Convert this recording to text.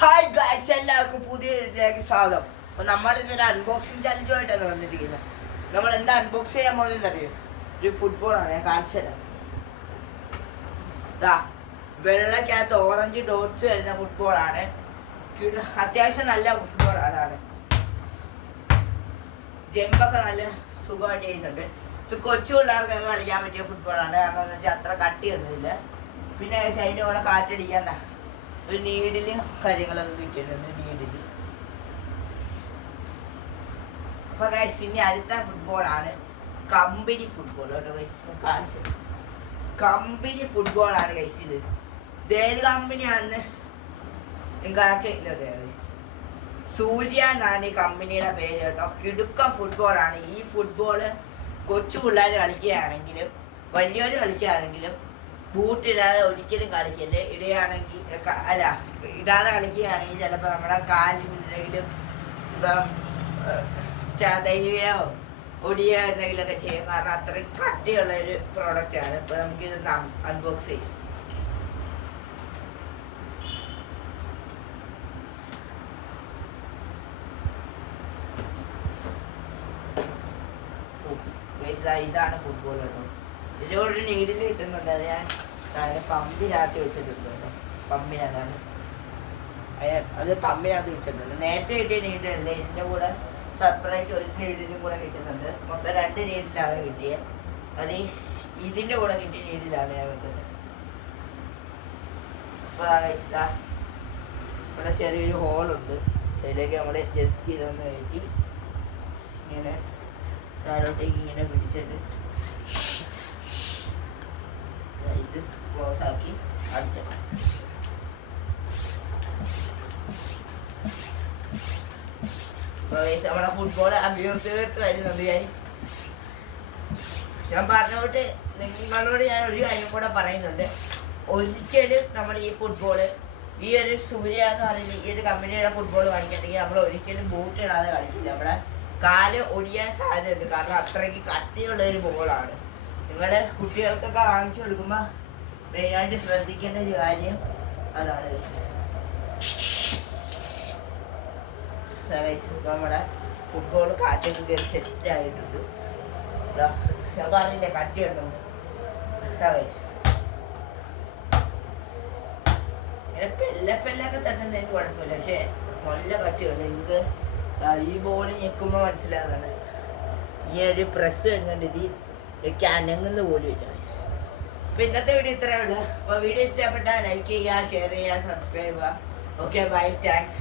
Hi guys, എല്ലാവർക്കും പുതിയ വീഡിയോയിലേക്ക് സ്വാഗതം. അപ്പോൾ നമ്മൾ ഇന്നൊരു അൺബോക്സിങ് ചലഞ്ചുമായിട്ടാണ് വന്നിരിക്കുന്നത്. നമ്മൾ എന്താ അൺബോക്സ് ചെയ്യാൻ പോകുന്നതെന്ന് അറിയോ? ഒരു ഫുട്ബോളാണ്, ഞാൻ കാണിച്ചു തരാം. ഇതാ വെള്ളക്കകത്ത് ഓറഞ്ച് ഡോട്ട്സ് വരുന്ന ഫുട്ബോളാണ്. അത്യാവശ്യം നല്ല ഫുട്ബോളാണ്. ജമ്പൊക്കെ നല്ല സുഖമായിട്ട് ചെയ്യുന്നുണ്ട്. ഇത് കൊച്ചു പിള്ളേർക്കൊക്കെ കളിക്കാൻ പറ്റിയ ഫുട്ബോളാണ്. കാരണം എന്ന് വെച്ചാൽ അത്ര കട്ടിയൊന്നുമില്ല. പിന്നെ അതിൻ്റെ കൂടെ കാറ്റടിക്കാൻ ഒരു നീഡില് കാര്യങ്ങളൊക്കെ കിട്ടിയിട്ടുണ്ട്. നീഡില് അപ്പൊ ഗൈസ്, ഇനി അടുത്ത ഫുട്ബോളാണ് കമ്പനി ഫുട്ബോൾ കേട്ടോ ഗൈസ്. കാണിച്ചു കമ്പനി ഫുട്ബോളാണ് ഗൈസ്. ഇത് ഏത് കമ്പനിയാണെന്ന് നിങ്ങൾക്ക് സൂര്യ എന്നാണ് ഈ കമ്പനിയുടെ പേര് കേട്ടോ. കിടുക്കം ഫുട്ബോളാണ്. ഈ ഫുട്ബോള് കൊച്ചു പിള്ളേർ കളിക്കുകയാണെങ്കിലും വലിയവർ കളിക്കുകയാണെങ്കിലും ബൂട്ടിടാതെ ഒരിക്കലും കളിക്കല്. ഇടുകയാണെങ്കിൽ അല്ല, ഇടാതെ കളിക്കുകയാണെങ്കിൽ ചിലപ്പോൾ നമ്മുടെ കാലിൽ എന്തെങ്കിലും ഇപ്പം ചതയുകയോ ഒടിയോ എന്തെങ്കിലുമൊക്കെ ചെയ്യും. കാരണം അത്രയും കട്ടിയുള്ള ഒരു പ്രോഡക്റ്റാണ്. ഇപ്പം നമുക്കിത് അൺബോക്സ് ചെയ്യും. ഇതാണ് ഫുട്ബോൾ കേട്ടോ. ഇതിലൊരു നീഡിൽ കിട്ടുന്നുണ്ട്. അത് ഞാൻ പമ്പിനകത്ത് വെച്ചിട്ടുണ്ട് കേട്ടോ. പമ്പിനകത്താണ് അത് പമ്പിനകത്ത് വെച്ചിട്ടുണ്ട്. നേരത്തെ കിട്ടിയ നീഡിലല്ലേ, ഇതിൻ്റെ കൂടെ സെപ്പറേറ്റ് ഒരു നീഡിലും കൂടെ കിട്ടുന്നുണ്ട്. മൊത്തം 2 നീഡിലാണ് കിട്ടിയത്. അത് ഇതിൻ്റെ കൂടെ കിട്ടിയ നീഡിലാണ് ഞാൻ വെക്കുന്നത്. അപ്പോൾ ഇവിടെ ചെറിയൊരു ഹോളുണ്ട്. അതിലേക്ക് നമ്മൾ ജസ്റ്റ് ഇതൊന്ന് കയറ്റി ഇങ്ങനെ താഴോട്ടേക്ക് ഇങ്ങനെ പിടിച്ചിട്ട് ഇത് ക്ലോസ് ആക്കി അടുത്ത നമ്മുടെ ഫുട്ബോൾ അഭിവൃദ്ധി വരുന്നുണ്ട്. ഞാൻ പറഞ്ഞോട്ട് നിങ്ങളോട് ഞാൻ ഒരു കാര്യം കൂടെ പറയുന്നുണ്ട്. ഒരിക്കലും നമ്മൾ ഈ ഫുട്ബോള് ഈ ഒരു സൂര്യ എന്ന് പറയുന്ന ഈ ഒരു കമ്പനിയുടെ ഫുട്ബോൾ കളിക്കണമെങ്കിൽ നമ്മൾ ഒരിക്കലും ബൂട്ട് ഇടാതെ കളിക്കില്ല. നമ്മുടെ കാല് ഒടിയാൻ സാധ്യതയുണ്ട്. കാരണം അത്രയ്ക്ക് കട്ടിയുള്ള ഒരു ബോളാണ്. നിങ്ങളുടെ കുട്ടികൾക്കൊക്കെ വാങ്ങിച്ചു കൊടുക്കുമ്പോൾ മെയിനായിട്ട് ശ്രദ്ധിക്കേണ്ട ഒരു കാര്യം അതാണ്. നമ്മുടെ ഫുട്ബോൾ കാറ്റൊക്കെ കയറി സെറ്റ് ആയിട്ടുണ്ട്. ഞാൻ പറഞ്ഞില്ലേ കട്ടിയുണ്ടോ. ഇങ്ങനെ പെല്ലൊക്കെ തട്ടുന്നതിന് കുഴപ്പമില്ല. പക്ഷെ നല്ല കട്ടിയുണ്ട്. നിങ്ങൾക്ക് ഈ ബോൾ ഞെക്കുമ്പോൾ മനസ്സിലാകുന്നുണ്ട്. ഈ ഒരു പ്രസ് വരുന്നുണ്ട്. ഇത് അനങ്ങുന്ന പോലും ഇല്ല. അപ്പോൾ ഇന്നത്തെ വീഡിയോ ഇത്രയേ ഉള്ളൂ. അപ്പോൾ വീഡിയോ ഇഷ്ടപ്പെട്ടാൽ ലൈക്ക് ചെയ്യുക, ഷെയർ ചെയ്യുക, സബ്സ്ക്രൈബ് ചെയ്യുക. Okay, bye, thanks.